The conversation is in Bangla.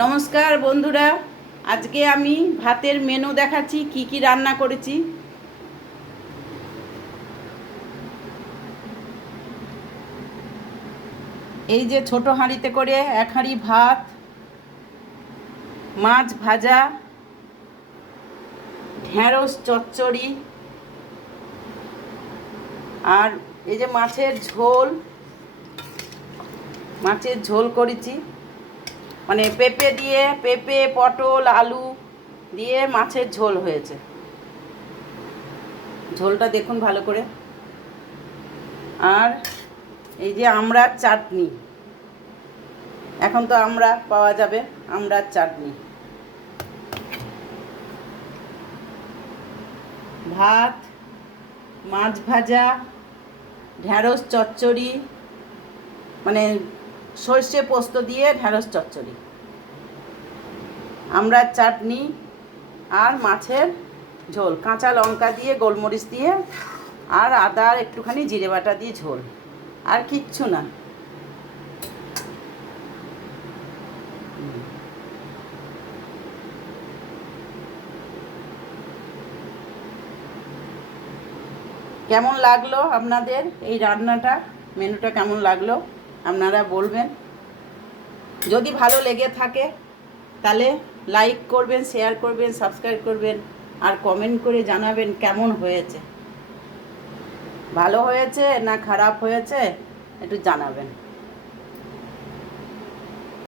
নমস্কার বন্ধুরা, আজকে আমি ভাতের মেনু দেখাচ্ছি কি কি রান্না করেছি। এই যে ছোট হাঁড়িতে করে এক হাঁড়ি ভাত, মাছ ভাজা, ঢেঁড়স চচ্চড়ি, আর এই যে মাছের ঝোল করেছি। মানে পেঁপে পটল আলু দিয়ে মাছের ঝোল হয়েছে। ঝোলটা দেখুন ভালো করে। আর এই যে আমড়ার চাটনি, এখন তো আমড়া পাওয়া যাবে, আমড়ার চাটনি, ভাত, মাছ ভাজা, ঢেঁড়স চচ্চড়ি, মানে সর্ষে পোস্ত দিয়ে ঢেঁড়স চচ্চড়ি, আমড়ার চাটনি, আর মাছের ঝোল, কাঁচা লঙ্কা দিয়ে গোলমরিচ দিয়ে আর আদা আর একটুখানি জিরে বাটা দিয়ে ঝোল, আর কিচ্ছু না। কেমন লাগলো আপনাদের এই রান্নাটা, মেনুটা কেমন লাগলো আপনারা বলবেন। যদি ভালো লেগে থাকে তাহলে লাইক করবেন, শেয়ার করবেন, সাবস্ক্রাইব করবেন, আর কমেন্ট করে জানাবেন কেমন হয়েছে, ভালো হয়েছে না খারাপ হয়েছে একটু জানাবেন।